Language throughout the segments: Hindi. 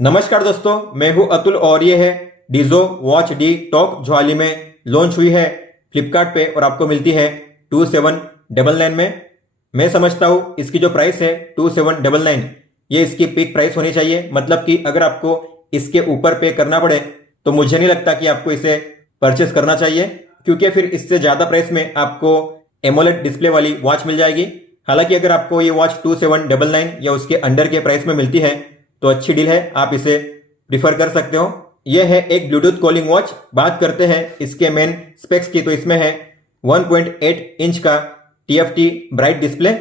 नमस्कार दोस्तों, मैं हूं अतुल और ये है डीजो वॉच डी टॉक जो हाल ही में लॉन्च हुई है फ्लिपकार्ट पे और आपको मिलती है 2799 में। मैं समझता हूं इसकी जो प्राइस है 2799 ये इसकी पीक प्राइस होनी चाहिए। मतलब कि अगर आपको इसके ऊपर पे करना पड़े तो मुझे नहीं लगता कि आपको इसे परचेस करना चाहिए, क्योंकि फिर इससे ज़्यादा प्राइस में आपको एमोलेड डिस्प्ले वाली वॉच मिल जाएगी। हालांकि अगर आपको ये वॉच 2799 या उसके अंडर के प्राइस में मिलती है तो अच्छी डील है, आप इसे प्रिफर कर सकते हो। यह है एक ब्लूटूथ कॉलिंग वॉच। बात करते हैं इसके मेन स्पेक्स की, तो इसमें है 1.8 इंच का TFT ब्राइट डिस्प्ले,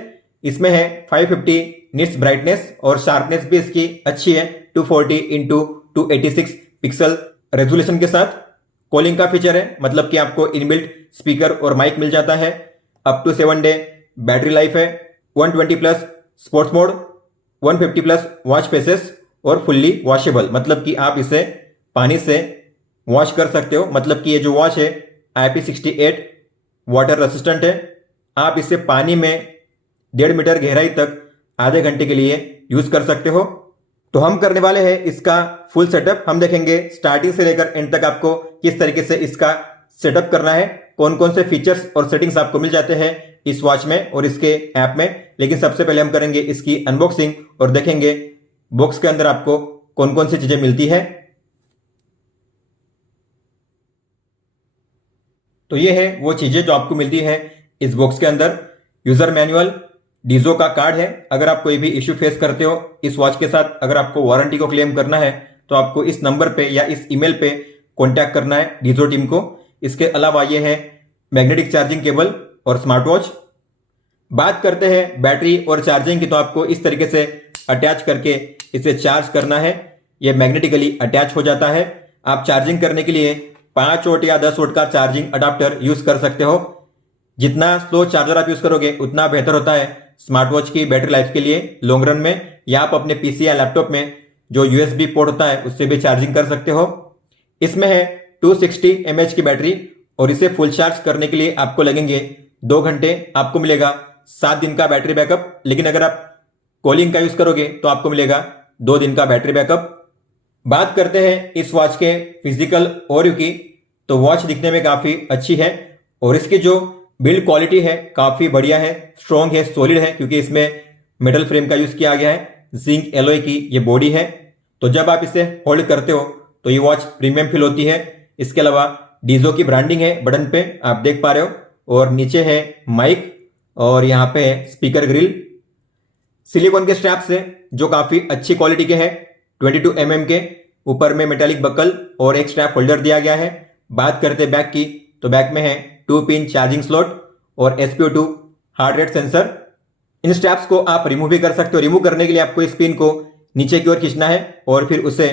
इसमें है 550 निट्स ब्राइटनेस और शार्पनेस भी इसकी अच्छी है 240 इंटू 286 पिक्सल रेजोल्यूशन के साथ। कॉलिंग का फीचर है, मतलब कि आपको इनबिल्ट स्पीकर और माइक मिल जाता है। Up to 7 day battery life है, 120 plus sports mode, 150 plus watch faces और फुल्ली वॉशेबल, मतलब कि आप इसे पानी से वॉश कर सकते हो। मतलब कि ये जो वॉच है IP68 वाटर रेसिस्टेंट है। आप इसे पानी में 1.5 मीटर गहराई तक आधे घंटे के लिए यूज कर सकते हो। तो हम करने वाले हैं इसका फुल सेटअप। हम देखेंगे स्टार्टिंग से लेकर एंड तक आपको किस तरीके से इसका सेटअप करना है, कौन कौन से फीचर्स और सेटिंग्स आपको मिल जाते हैं इस वॉच में और इसके ऐप में। लेकिन सबसे पहले हम करेंगे इसकी अनबॉक्सिंग और देखेंगे बॉक्स के अंदर आपको कौन कौन सी चीजें मिलती है। तो ये है वो चीजें जो आपको मिलती है इस बॉक्स के अंदर। यूजर मैनुअल, डीजो का कार्ड है, अगर आप कोई भी इश्यू फेस करते हो इस वॉच के साथ, अगर आपको वारंटी को क्लेम करना है तो आपको इस नंबर पे या इस ईमेल पे कांटेक्ट करना है डीजो टीम को। इसके अलावा ये है मैग्नेटिक चार्जिंग केबल और स्मार्ट वॉच। बात करते हैं बैटरी और चार्जिंग की, तो आपको इस तरीके से अटैच करके इसे चार्ज करना है। यह मैग्नेटिकली अटैच हो जाता है। आप चार्जिंग करने के लिए 5 वोल्ट या 10 वोल्ट का चार्जिंग अडाप्टर यूज कर सकते हो। जितना स्लो चार्जर आप यूज करोगे उतना बेहतर होता है स्मार्ट वॉच की बैटरी लाइफ के लिए लॉन्ग रन में। या आप अपने पीसी या लैपटॉप में जो USB पोर्ट होता है उससे भी चार्जिंग कर सकते हो। इसमें है 260 mAh की बैटरी और इसे फुल चार्ज करने के लिए आपको लगेंगे 2 घंटे। आपको मिलेगा 7 दिन का बैटरी बैकअप। लेकिन अगर आप कॉलिंग का यूज करोगे तो आपको मिलेगा 2 दिन का बैटरी बैकअप। बात करते हैं इस वॉच के फिजिकल ओवरव्यू की, तो वॉच दिखने में काफी अच्छी है और इसकी जो बिल्ड क्वालिटी है काफी बढ़िया है, स्ट्रॉन्ग है, सॉलिड है, क्योंकि इसमें मेटल फ्रेम का यूज किया गया है। जिंक एलॉय की ये बॉडी है, तो जब आप इसे होल्ड करते हो तो ये वॉच प्रीमियम फील होती है। इसके अलावा डीजो की ब्रांडिंग है बटन पे, आप देख पा रहे हो, और नीचे है माइक और यहाँ पे है स्पीकर ग्रिल। सिलिकॉन के स्ट्रैप्स है जो काफी अच्छी क्वालिटी के हैं, 22 mm के। ऊपर में मेटालिक बकल और एक स्ट्रैप होल्डर दिया गया है। बात करते बैक की, तो बैक में है 2 पिन चार्जिंग स्लॉट और SpO2 हार्ट रेट सेंसर। इन स्ट्रैप्स को आप रिमूव भी कर सकते हो। रिमूव करने के लिए आपको इस पिन को नीचे की ओर खींचना है और फिर उसे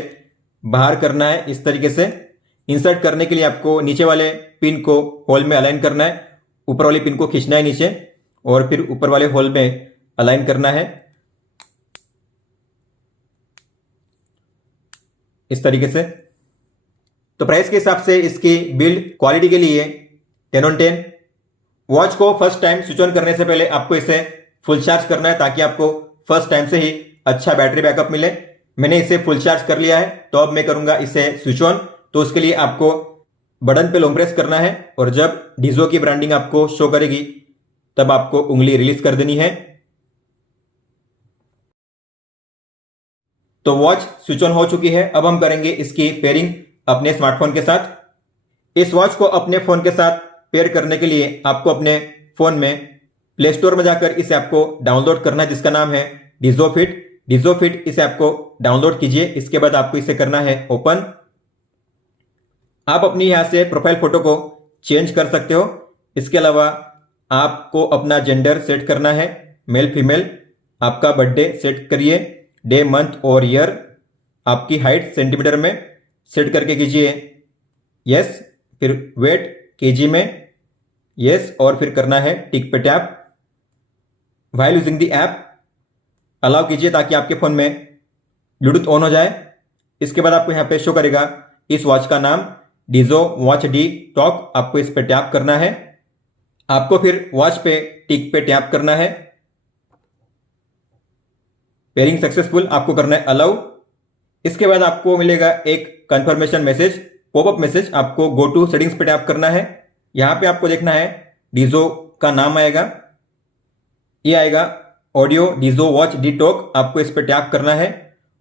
बाहर करना है इस तरीके से। इंसर्ट करने के लिए आपको नीचे वाले पिन को होल में अलाइन करना है, ऊपर वाले पिन को खींचना है नीचे और फिर ऊपर वाले होल में अलाइन करना है इस तरीके से। तो प्राइस के हिसाब से इसकी बिल्ड क्वालिटी के लिए 10 on 10। वॉच को फर्स्ट टाइम स्विच ऑन करने से पहले आपको इसे फुल चार्ज करना है ताकि आपको फर्स्ट टाइम से ही अच्छा बैटरी बैकअप मिले। मैंने इसे फुल चार्ज कर लिया है, तो अब मैं करूंगा इसे स्विच ऑन। तो उसके लिए आपको बटन पे लॉन्ग प्रेस करना है और जब डीजो की ब्रांडिंग आपको शो करेगी तब आपको उंगली रिलीज कर देनी है। तो वॉच स्विच ऑन हो चुकी है। अब हम करेंगे इसकी पेयरिंग अपने स्मार्टफोन के साथ। इस वॉच को अपने फोन के साथ पेयर करने के लिए आपको अपने फोन में प्ले स्टोर में जाकर इस ऐप को डाउनलोड करना है जिसका नाम है डीजो फिट। डीजो फिट इस ऐप को डाउनलोड कीजिए। इसके बाद आपको इसे करना है ओपन। आप अपनी यहां से प्रोफाइल फोटो को चेंज कर सकते हो। इसके अलावा आपको अपना जेंडर सेट करना है, मेल फीमेल। आपका बर्थडे सेट करिए, डे मंथ और ईयर। आपकी हाइट सेंटीमीटर में सेट करके कीजिए यस। फिर वेट केजी में यस और फिर करना है टिक पे tap. While using the app allow कीजिए ताकि आपके फोन में ब्लूटूथ ऑन हो जाए। इसके बाद आपको यहां पे शो करेगा इस वॉच का नाम डीजो वॉच डी टॉक। आपको इस पे टैप करना है। आपको फिर वॉच पे टिक पे टैप करना है। पेयरिंग सक्सेसफुल आपको करना है अलाउ। इसके बाद आपको मिलेगा एक कंफर्मेशन मैसेज, पॉपअप मैसेज। आपको गो टू सेटिंग्स पे टैप करना है। यहाँ पे आपको देखना है डीजो का नाम आएगा, ये आएगा ऑडियो डीजो वॉच डी टॉक। आपको इस पे टैप करना है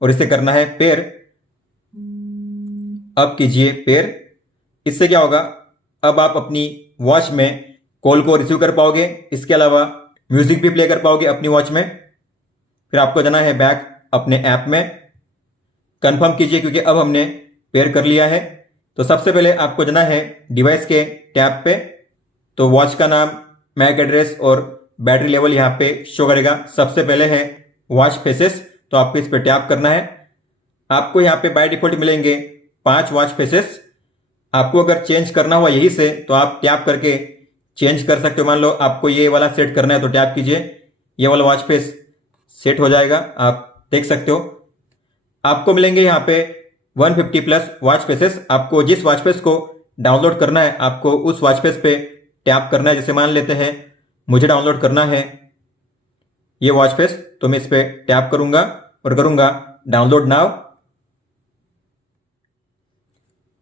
और इसे करना है पेयर। अब कीजिए पेयर। इससे क्या होगा, अब आप अपनी वॉच में कॉल को रिसीव कर पाओगे, इसके अलावा म्यूजिक भी प्ले कर पाओगे अपनी वॉच में। फिर आपको जाना है बैक अपने ऐप में, कंफर्म कीजिए क्योंकि अब हमने पेयर कर लिया है। तो सबसे पहले आपको जाना है डिवाइस के टैब पे। तो वॉच का नाम, मैक एड्रेस और बैटरी लेवल यहाँ पे शो करेगा। सबसे पहले है वॉच फेसेस, तो आपको इस पर टैप करना है। आपको यहाँ पे बाय डिफॉल्ट मिलेंगे 5 वॉच फेसेस। आपको अगर चेंज करना हुआ यही से तो आप टैप करके चेंज कर सकते हो। मान लो आपको ये वाला सेट करना है तो टैप कीजिए, ये वाला वॉच फेस सेट हो जाएगा, आप देख सकते हो। आपको मिलेंगे यहाँ पे 150 प्लस वॉच फेसेस। आपको जिस वॉच फेस को डाउनलोड करना है आपको उस वॉच फेस पे टैप करना है। जैसे मान लेते हैं मुझे डाउनलोड करना है ये वॉच फेस, तो मैं इस पे टैप करूंगा और करूंगा डाउनलोड नाउ।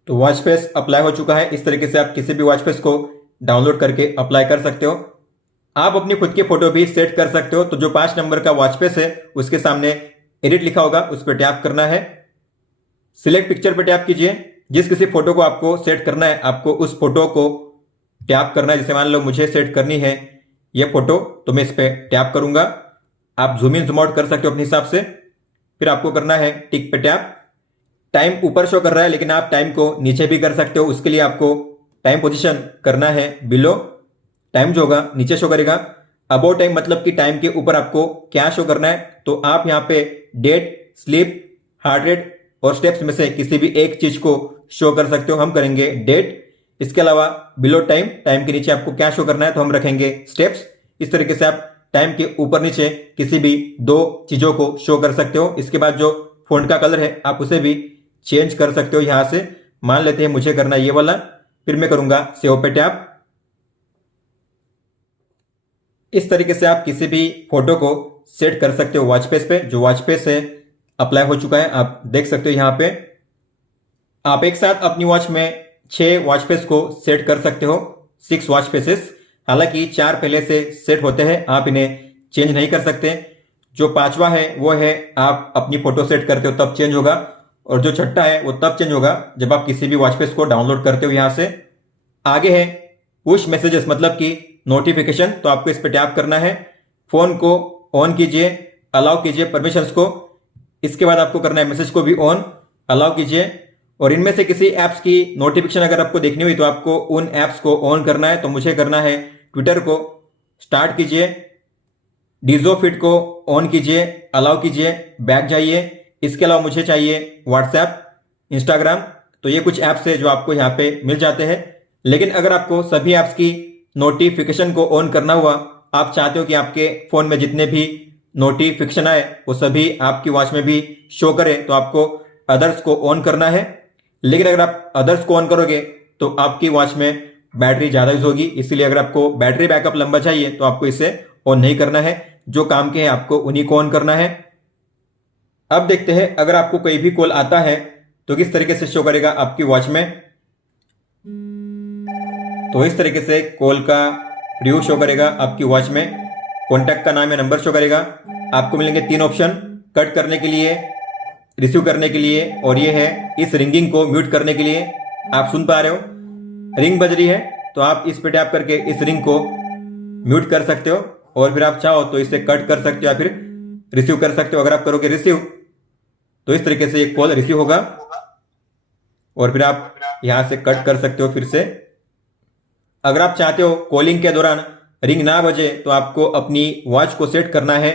तो वॉच फेस अप्लाई हो चुका है। इस तरीके से आप किसी भी वॉच फेस को डाउनलोड करके अप्लाई कर सकते हो। आप अपनी खुद की फोटो भी सेट कर सकते हो। तो जो 5 नंबर का वॉच फेस है उसके सामने एडिट लिखा होगा, उस पर टैप करना है। सिलेक्ट पिक्चर पर टैप कीजिए। जिस किसी फोटो को आपको सेट करना है आपको उस फोटो को टैप करना है। जैसे मान लो मुझे सेट करनी है ये फोटो, तो मैं इस पर टैप करूंगा। आप जूम इन जूम आउट कर सकते हो अपने हिसाब से। फिर आपको करना है टिक पे टैप। टाइम ऊपर शो कर रहा है लेकिन आप टाइम को नीचे भी कर सकते हो। उसके लिए आपको टाइम पोजीशन करना है बिलो। टाइम जो होगा नीचे शो करेगा। अबाउट टाइम मतलब कि टाइम के ऊपर आपको क्या शो करना है, तो आप यहाँ पे डेट, स्लीप, हार्ट रेट और स्टेप्स में से किसी भी एक चीज को शो कर सकते हो। हम करेंगे डेट। इसके अलावा बिलो टाइम, टाइम के नीचे आपको क्या शो करना है तो हम रखेंगे स्टेप्स। इस तरीके से आप टाइम के ऊपर नीचे किसी भी 2 चीजों को शो कर सकते हो। इसके बाद जो फोंट का कलर है आप उसे भी चेंज कर सकते हो। यहां से मान लेते हैं मुझे करना है ये वाला, फिर मैं करूंगा सेव पे टैप। इस तरीके से आप किसी भी फोटो को सेट कर सकते हो वॉच फेस पे। जो वॉच फेस है अप्लाई हो चुका है, आप देख सकते हो। यहां पे आप एक साथ अपनी वॉच में 6 वॉच फेस को सेट कर सकते हो, 6 वॉच फेसेस। हालांकि 4 पहले से सेट होते हैं, आप इन्हें चेंज नहीं कर सकते। जो 5वां है वो है आप अपनी फोटो सेट करते हो तब चेंज होगा, और जो 6ठा है वो तब चेंज होगा जब आप किसी भी वॉच फेस को डाउनलोड करते हो। यहां से आगे है पुश मैसेजेस मतलब कि नोटिफिकेशन, तो आपको इस पर टैप करना है। फोन को ऑन कीजिए, अलाउ कीजिए परमिशंस को। इसके बाद आपको करना है मैसेज को भी ऑन, अलाउ कीजिए। और इनमें से किसी ऐप्स की नोटिफिकेशन अगर आपको देखनी हुई तो आपको उन ऐप्स को ऑन करना है। तो मुझे करना है ट्विटर को स्टार्ट कीजिए, डीजो फीड को ऑन कीजिए, अलाउ कीजिए, बैक जाइए। इसके अलावा मुझे चाहिए व्हाट्सएप, इंस्टाग्राम। तो ये कुछ ऐप्स है जो आपको यहाँ पे मिल जाते हैं। लेकिन अगर आपको सभी ऐप्स की नोटिफिकेशन को ऑन करना हुआ, आप चाहते हो कि आपके फोन में जितने भी नोटिफिकेशन आए वो सभी आपकी वॉच में भी शो करे, तो आपको अदर्स को ऑन करना है। लेकिन अगर आप अदर्स को ऑन करोगे तो आपकी वॉच में बैटरी ज्यादा यूज होगी, इसलिए अगर आपको बैटरी बैकअप लंबा चाहिए तो आपको इसे ऑन नहीं करना है। जो काम के हैं आपको उन्हीं को ऑन करना है। अब देखते हैं अगर आपको कोई भी कॉल आता है तो किस तरीके से शो करेगा आपकी वॉच में। तो इस तरीके से कॉल का प्रीव्यू शो करेगा आपकी वॉच में। कॉन्टैक्ट का नाम या नंबर शो करेगा। आपको मिलेंगे 3 ऑप्शन, कट करने के लिए, रिसीव करने के लिए, और ये है इस रिंगिंग को म्यूट करने के लिए। आप सुन पा रहे हो रिंग बज रही है, तो आप इस पे टैप करके इस रिंग को म्यूट कर सकते हो, और फिर आप चाहो तो इसे कट कर सकते हो या फिर रिसीव कर सकते हो। अगर आप करोगे रिसीव तो इस तरीके से ये कॉल रिसीव होगा, और फिर आप यहां से कट कर सकते हो फिर से। अगर आप चाहते हो कॉलिंग के दौरान रिंग ना बजे तो आपको अपनी वॉच को सेट करना है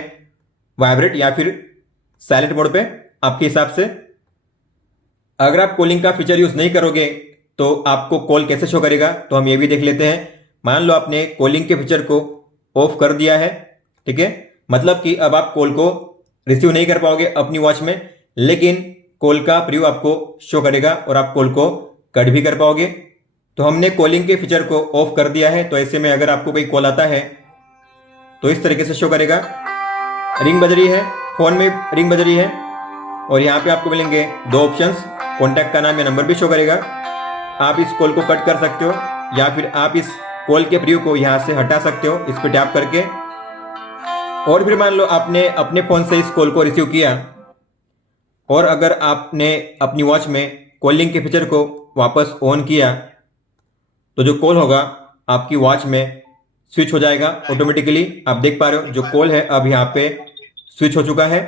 वाइब्रेट या फिर साइलेंट मोड पे, आपके हिसाब से। अगर आप कॉलिंग का फीचर यूज नहीं करोगे तो आपको कॉल कैसे शो करेगा, तो हम ये भी देख लेते हैं। मान लो आपने कॉलिंग के फीचर को ऑफ कर दिया है, ठीक है, मतलब कि अब आप कॉल को रिसीव नहीं कर पाओगे अपनी वॉच में, लेकिन कॉल का प्रीव्यू आपको शो करेगा और आप कॉल को कट भी कर पाओगे। तो हमने कॉलिंग के फीचर को ऑफ कर दिया है। तो ऐसे में अगर आपको कोई कॉल आता है तो इस तरीके से शो करेगा। रिंग बज रही है, फोन में रिंग बज रही है, और यहाँ पे आपको मिलेंगे दो ऑप्शंस, कॉन्टैक्ट का नाम या नंबर भी शो करेगा। आप इस कॉल को कट कर सकते हो या फिर आप इस कॉल के प्रीव्यू को यहाँ से हटा सकते हो इस पर टैप करके। और फिर मान लो आपने अपने फ़ोन से इस कॉल को रिसीव किया और अगर आपने अपनी वॉच में कॉलिंग के फीचर को वापस ऑन किया तो जो कॉल होगा आपकी वॉच में स्विच हो जाएगा ऑटोमेटिकली। आप देख पा रहे हो जो कॉल है अब यहाँ पे स्विच हो चुका है।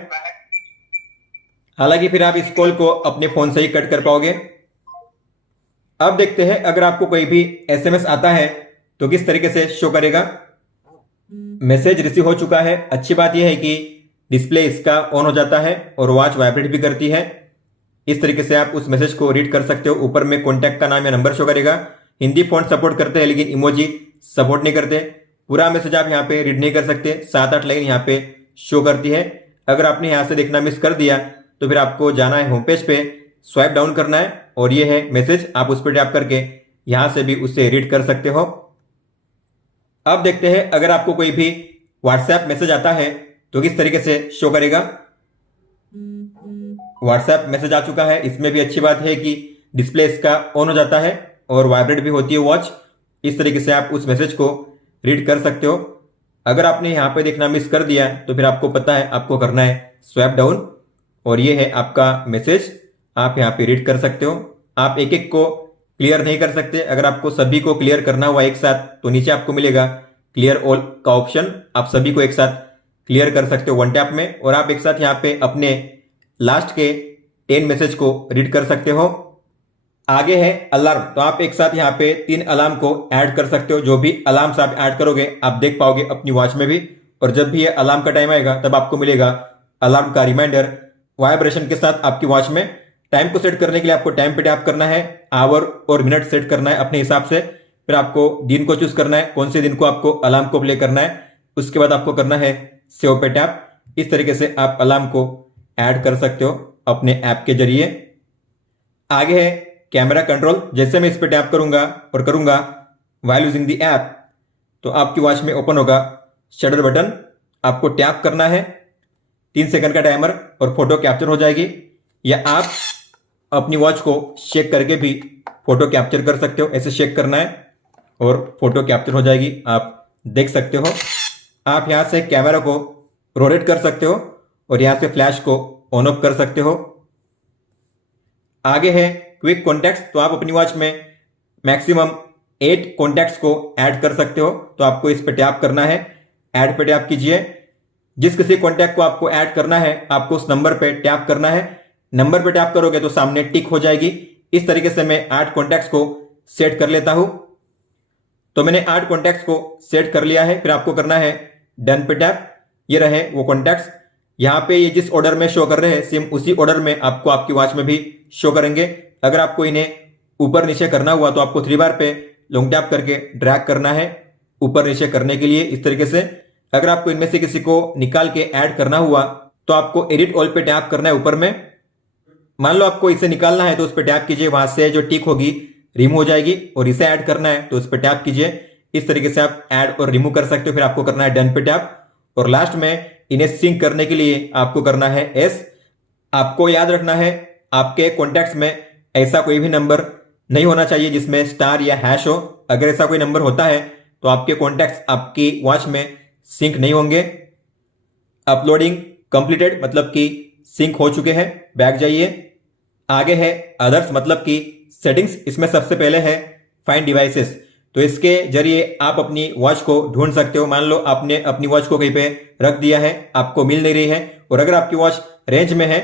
हालांकि फिर आप इस कॉल को अपने फ़ोन से ही कट कर पाओगे। अब देखते हैं अगर आपको कोई भी एसएमएस आता है तो किस तरीके से शो करेगा। मैसेज रिसीव हो चुका है। अच्छी बात यह है कि डिस्प्ले इसका ऑन हो जाता है और वॉच वाइब्रेट भी करती है। इस तरीके से आप उस मैसेज को रीड कर सकते हो। ऊपर में कॉन्टैक्ट का नाम या नंबर शो करेगा। हिंदी फॉन्ट सपोर्ट करते हैं लेकिन इमोजी सपोर्ट नहीं करते। पूरा मैसेज आप यहाँ पे रीड नहीं कर सकते। 7-8 लाइन यहाँ पे शो करती है। अगर आपने यहाँ से देखना मिस कर दिया तो फिर आपको जाना है होम पेज पे, स्वाइप डाउन करना है और ये है मैसेज। आप उस पर टैप करके यहाँ से भी उसे रीड कर सकते हो। अब देखते हैं अगर आपको कोई भी व्हाट्सएप मैसेज आता है तो किस तरीके से शो करेगा। व्हाट्सएप मैसेज आ चुका है। इसमें भी अच्छी बात है कि डिस्प्ले इसका ऑन हो जाता है और वाइब्रेट भी होती है वॉच। इस तरीके से आप उस मैसेज को रीड कर सकते हो। अगर आपने यहाँ पे देखना मिस कर दिया तो फिर आपको पता है आपको करना है स्वाइप डाउन और ये है आपका मैसेज। आप यहाँ पे रीड कर सकते हो। आप एक एक को क्लियर नहीं कर सकते। अगर आपको सभी को क्लियर करना हुआ एक साथ तो नीचे आपको मिलेगा क्लियर ऑल का ऑप्शन। आप सभी को एक साथ क्लियर कर सकते हो वन टैप में और आप एक साथ यहाँ पे अपने लास्ट के 10 मैसेज को रीड कर सकते हो। आगे है अलार्म। तो आप एक साथ यहाँ पे 3 अलार्म को ऐड कर सकते हो। जो भी अलार्म्स आप ऐड करोगे आप देख पाओगे अपनी वॉच में भी। और जब भी ये अलार्म का टाइम आएगा तब आपको मिलेगा अलार्म का रिमाइंडर वाइब्रेशन के साथ आपकी वॉच में। टाइम को सेट करने के लिए आपको टाइम पे टैप करना है, आवर और मिनट सेट करना है अपने हिसाब से। फिर आपको दिन को चूज करना है कौन से दिन को आपको अलार्म को प्ले करना है। उसके बाद आपको करना है सेव पे टैप। इस तरीके से आप अलार्म को ऐड कर सकते हो अपने ऐप के जरिए। आगे है कैमरा कंट्रोल। जैसे मैं इस पर टैप करूंगा और करूंगा वाइल यूजिंग द ऐप तो आपकी वॉच में ओपन होगा शटर बटन। आपको टैप करना है, 3 सेकंड का टाइमर और फोटो कैप्चर हो जाएगी। या आप अपनी वॉच को शेक करके भी फोटो कैप्चर कर सकते हो। ऐसे शेक करना है और फोटो कैप्चर हो जाएगी। आप देख सकते हो। आप यहाँ से कैमरा को रोटेट कर सकते हो और यहाँ से फ्लैश को ऑन ऑफ कर सकते हो। आगे है क्विक कॉन्टैक्ट्स। तो आप अपनी वॉच में मैक्सिमम 8 कॉन्टैक्ट्स को ऐड कर सकते हो। तो आपको इस पर टैप करना है, ऐड पे टैप कीजिए। जिस किसी कॉन्टैक्ट को आपको ऐड करना है आपको उस नंबर पे टैप करना है। नंबर पे टैप करोगे तो सामने टिक हो जाएगी। इस तरीके से मैं 8 कॉन्टैक्ट्स को सेट कर लेता हूं। तो मैंने 8 कॉन्टैक्ट्स को सेट कर लिया है। फिर आपको करना है डन पे टैप। ये रहे वो कॉन्टैक्ट्स। यहाँ पे ये जिस ऑर्डर में शो कर रहे हैं सेम उसी ऑर्डर में आपको आपकी वॉच में भी शो करेंगे। अगर आपको इन्हें ऊपर नीचे करना हुआ तो आपको 3 बार पे लॉन्ग टैप करके ड्रैग करना है ऊपर नीचे करने के लिए इस तरीके से। अगर आपको इनमें से किसी को निकाल के ऐड करना हुआ तो आपको एडिट ऑल पे टैप करना है ऊपर में। मान लो आपको इसे निकालना है तो उस पर टैप कीजिए, वहां से जो टिक होगी रिमूव हो जाएगी। और इसे ऐड करना है तो उस पर टैप कीजिए। इस तरीके से आप ऐड और रिमूव कर सकते हो। फिर आपको करना है डन पे टैप और लास्ट में इन्हें सिंक करने के लिए आपको करना है एस। आपको याद रखना है आपके कॉन्टैक्ट्स में ऐसा कोई भी नंबर नहीं होना चाहिए जिसमें स्टार या हैश हो। अगर ऐसा कोई नंबर होता है तो आपके कॉन्टैक्ट्स आपकी वॉच में सिंक नहीं होंगे। अपलोडिंग कंप्लीटेड मतलब कि सिंक हो चुके हैं। बैक जाइए। आगे है अदर्स मतलब कि सेटिंग्स। इसमें सबसे पहले है फाइंड डिवाइसेस। तो इसके जरिए आप अपनी वॉच को ढूंढ सकते हो। मान लो आपने अपनी वॉच को कहीं पे रख दिया है, आपको मिल नहीं रही है और अगर आपकी वॉच रेंज में है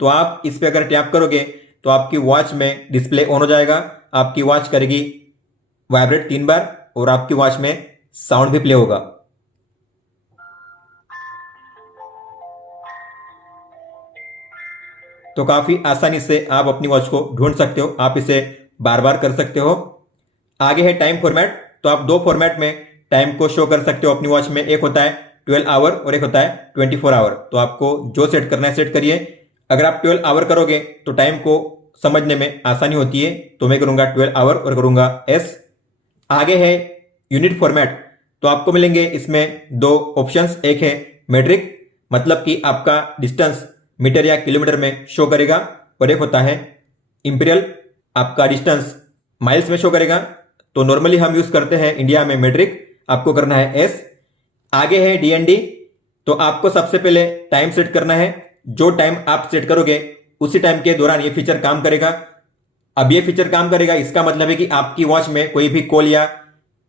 तो आप इस पे अगर टैप करोगे तो आपकी वॉच में डिस्प्ले ऑन हो जाएगा। आपकी वॉच करेगी वाइब्रेट 3 बार और आपकी वॉच में साउंड भी प्ले होगा। तो काफी आसानी से आप अपनी वॉच को ढूंढ सकते हो। आप इसे बार बार कर सकते हो। आगे है टाइम फॉर्मेट। तो आप 2 फॉर्मेट में टाइम को शो कर सकते हो अपनी वॉच में। एक होता है 12 आवर और एक होता है 24 आवर। तो आपको जो सेट करना है सेट करिए। अगर आप 12 आवर करोगे तो टाइम को समझने में आसानी होती है। तो मैं करूंगा 12 आवर और करूंगा एस। आगे है यूनिट फॉर्मेट। तो आपको मिलेंगे इसमें 2 ऑप्शंस। एक है मेट्रिक मतलब कि आपका डिस्टेंस मीटर या किलोमीटर में शो करेगा, और एक होता है इंपीरियल, आपका डिस्टेंस माइल्स में शो करेगा। तो नॉर्मली हम यूज करते हैं इंडिया में मेट्रिक, आपको करना है एस। आगे है डीएनडी, तो आपको सबसे पहले टाइम सेट करना है। जो टाइम आप सेट करोगे उसी टाइम के दौरान ये फीचर काम करेगा। अब ये फीचर काम करेगा, इसका मतलब है कि आपकी वॉच में कोई भी कॉल या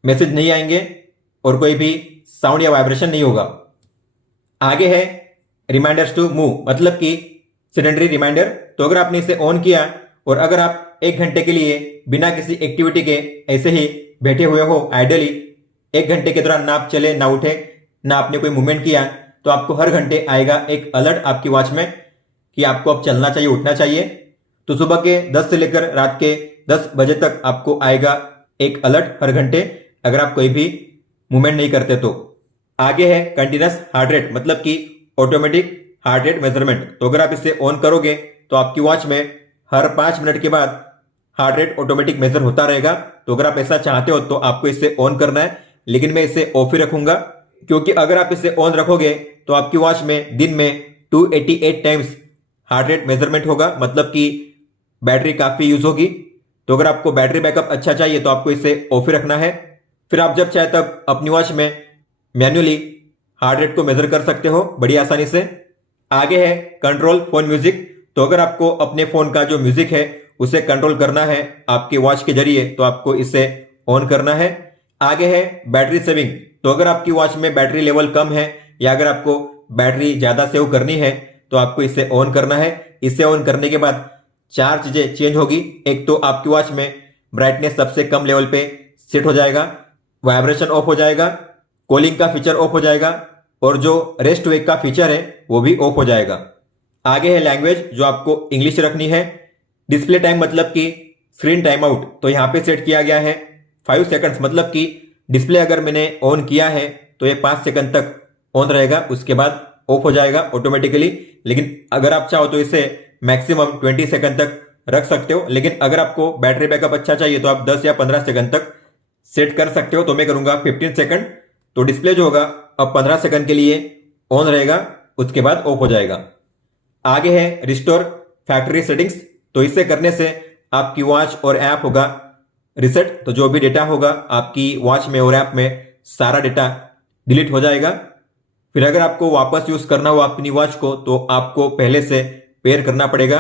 मैसेज नहीं आएंगे और कोई भी साउंड या वाइब्रेशन नहीं होगा। आगे है रिमाइंडर्स टू मूव, मतलब कि सेडेंटरी रिमाइंडर। तो अगर आपने इसे ऑन किया और अगर आप 1 घंटे के लिए बिना किसी एक्टिविटी के ऐसे ही बैठे हुए हो आइडली, 1 घंटे के दौरान ना आप चले ना उठे ना आपने कोई मूवमेंट किया, तो आपको हर घंटे आएगा एक अलर्ट आपकी वॉच में कि आपको अब चलना चाहिए, उठना चाहिए। तो सुबह के 10 से लेकर रात के 10 बजे तक आपको आएगा एक अलर्ट हर घंटे, अगर आप कोई भी मूवमेंट नहीं करते तो। आगे है कंटिन्यूअस हार्ट रेट, मतलब कि ऑटोमेटिक हार्ट रेट मेजरमेंट। तो अगर आप इसे ऑन करोगे तो आपकी वॉच में हर 5 मिनट के बाद हार्ट रेट ऑटोमेटिक मेजर होता रहेगा। तो अगर आप ऐसा चाहते हो तो आपको इसे ऑन करना है, लेकिन मैं इसे ऑफ ही रखूंगा, क्योंकि अगर आप इसे ऑन रखोगे तो आपकी वॉच में दिन में 288 टाइम्स हार्ट रेट मेजरमेंट होगा, मतलब कि बैटरी काफी यूज होगी। तो अगर आपको बैटरी बैकअप अच्छा चाहिए तो आपको इसे ऑफ ही रखना है। फिर आप जब चाहे तब अपनी वॉच में मैन्युअली हार्ट रेट को मेजर कर सकते हो बड़ी आसानी से। आगे है कंट्रोल फोन म्यूजिक। तो अगर आपको अपने फोन का जो म्यूजिक है उसे कंट्रोल करना है आपके वॉच के जरिए, तो आपको इसे ऑन करना है। आगे है बैटरी सेविंग। तो अगर आपकी वॉच में बैटरी लेवल कम है या अगर आपको बैटरी ज्यादा सेव करनी है तो आपको इसे ऑन करना है। इसे ऑन करने के बाद 4 चीजें चेंज होगी। एक तो आपकी वॉच में ब्राइटनेस सबसे कम लेवल पे सेट हो जाएगा, वाइब्रेशन ऑफ हो जाएगा, कॉलिंग का फीचर ऑफ हो जाएगा, और जो रेस्ट वेक का फीचर है वो भी ऑफ हो जाएगा। आगे है लैंग्वेज, जो आपको इंग्लिश रखनी है। डिस्प्ले टाइम, मतलब कि स्क्रीन टाइम आउट, तो यहाँ पे सेट किया गया है 5 सेकंड्स, मतलब कि डिस्प्ले अगर मैंने ऑन किया है तो ये 5 सेकंड तक ऑन रहेगा, उसके बाद ऑफ हो जाएगा ऑटोमेटिकली। लेकिन अगर आप चाहो तो इसे मैक्सिमम 20 सेकंड तक रख सकते हो, लेकिन अगर आपको बैटरी बैकअप अच्छा चाहिए तो आप 10 या 15 सेकंड तक सेट कर सकते हो। तो मैं करूंगा 15 सेकंड। तो डिस्प्ले जो होगा अब 15 सेकंड के लिए ऑन रहेगा, उसके बाद ऑफ हो जाएगा। आगे है रिस्टोर फैक्ट्री सेटिंग्स। तो इसे करने से आपकी वॉच और ऐप होगा रिसेट। तो जो भी डेटा होगा आपकी वॉच में और ऐप में सारा डेटा डिलीट हो जाएगा। फिर अगर आपको वापस यूज करना हो अपनी वॉच को तो आपको पहले से पेयर करना पड़ेगा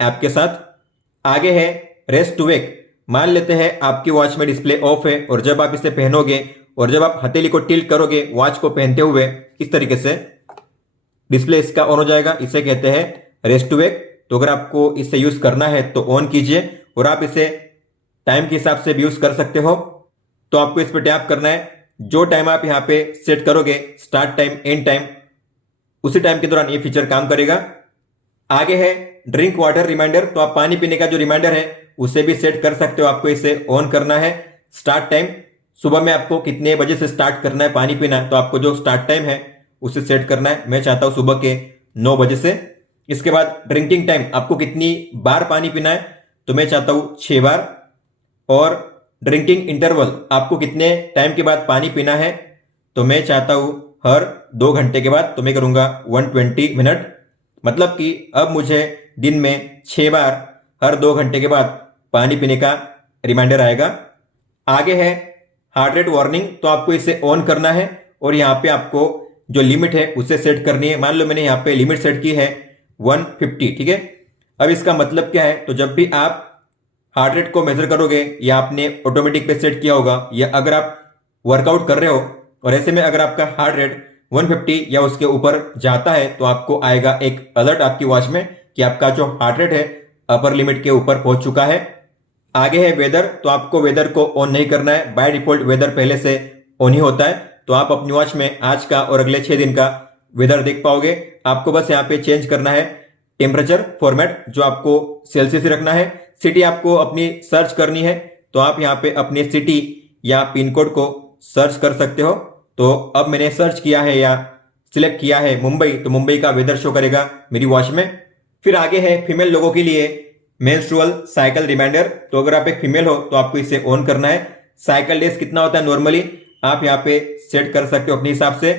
ऐप के साथ। आगे है रेस्ट टू वेक। मान लेते हैं आपकी वॉच में डिस्प्ले ऑफ है और जब आप इसे पहनोगे और जब आप हथेली को टिल्ट करोगे वॉच को पहनते हुए, इस तरीके से डिस्प्ले इसका ऑन हो जाएगा। इसे कहते हैं रेस्ट टू वेक। तो अगर आपको इसे यूज करना है तो ऑन कीजिए, और आप इसे टाइम के हिसाब से भी यूज कर सकते हो। तो आपको इस पर टैप करना है। जो टाइम आप यहाँ पे सेट करोगे, स्टार्ट टाइम, एंड टाइम, उसी टाइम के दौरान ये फीचर काम करेगा। आगे है ड्रिंक वाटर रिमाइंडर। तो आप पानी पीने का जो रिमाइंडर है उसे भी सेट कर सकते हो। आपको इसे ऑन करना है। स्टार्ट टाइम, सुबह में आपको कितने बजे से स्टार्ट करना है पानी पीना, तो आपको जो स्टार्ट टाइम है उसे सेट करना है। मैं चाहता हूं सुबह के 9 बजे से। इसके बाद ड्रिंकिंग टाइम, आपको कितनी बार पानी पीना है, तो मैं चाहता हूं 6 बार। और ड्रिंकिंग इंटरवल, आपको कितने टाइम के बाद पानी पीना है, तो मैं चाहता हूं हर 2 घंटे के बाद। तो मैं करूंगा 120 मिनट, मतलब कि अब मुझे दिन में 6 बार हर 2 घंटे के बाद पानी पीने का रिमाइंडर आएगा। आगे है हार्ट रेट वार्निंग। तो आपको इसे ऑन करना है और यहाँ पे आपको जो लिमिट है उसे सेट करनी है। मान लो मैंने यहाँ पे लिमिट सेट की है 150, ठीक है। अब इसका मतलब क्या है, तो जब भी आप हार्ट रेट को मेजर करोगे या आपने ऑटोमेटिक पे सेट किया होगा, या अगर आप वर्कआउट कर रहे हो और ऐसे में अगर आपका हार्ट रेट 150 या उसके ऊपर जाता है तो आपको आएगा एक अलर्ट आपकी वॉच में कि आपका जो हार्ट रेट है अपर लिमिट के ऊपर पहुंच चुका है। आगे है वेदर। तो आपको वेदर को ऑन नहीं करना है, बाय डिफॉल्ट वेदर पहले से ऑन ही होता है। तो आप अपनी वॉच में आज का और अगले 6 दिन का वेदर देख पाओगे। आपको बस यहाँ पे चेंज करना है टेम्परेचर फॉर्मेट, जो आपको सेल्सियस रखना है। सिटी आपको अपनी सर्च करनी है, तो आप यहाँ पे अपनी सिटी या पिन कोड को सर्च कर सकते हो। तो अब मैंने सर्च किया है या सिलेक्ट किया है मुंबई, तो मुंबई का वेदर शो करेगा मेरी वॉच में। फिर आगे है फीमेल लोगों के लिए मेंस्ट्रुअल साइकिल रिमाइंडर। तो अगर आप एक फीमेल हो तो आपको इसे ऑन करना है। साइकिल डेज कितना होता है नॉर्मली आप यहाँ पे सेट कर सकते हो अपने हिसाब से।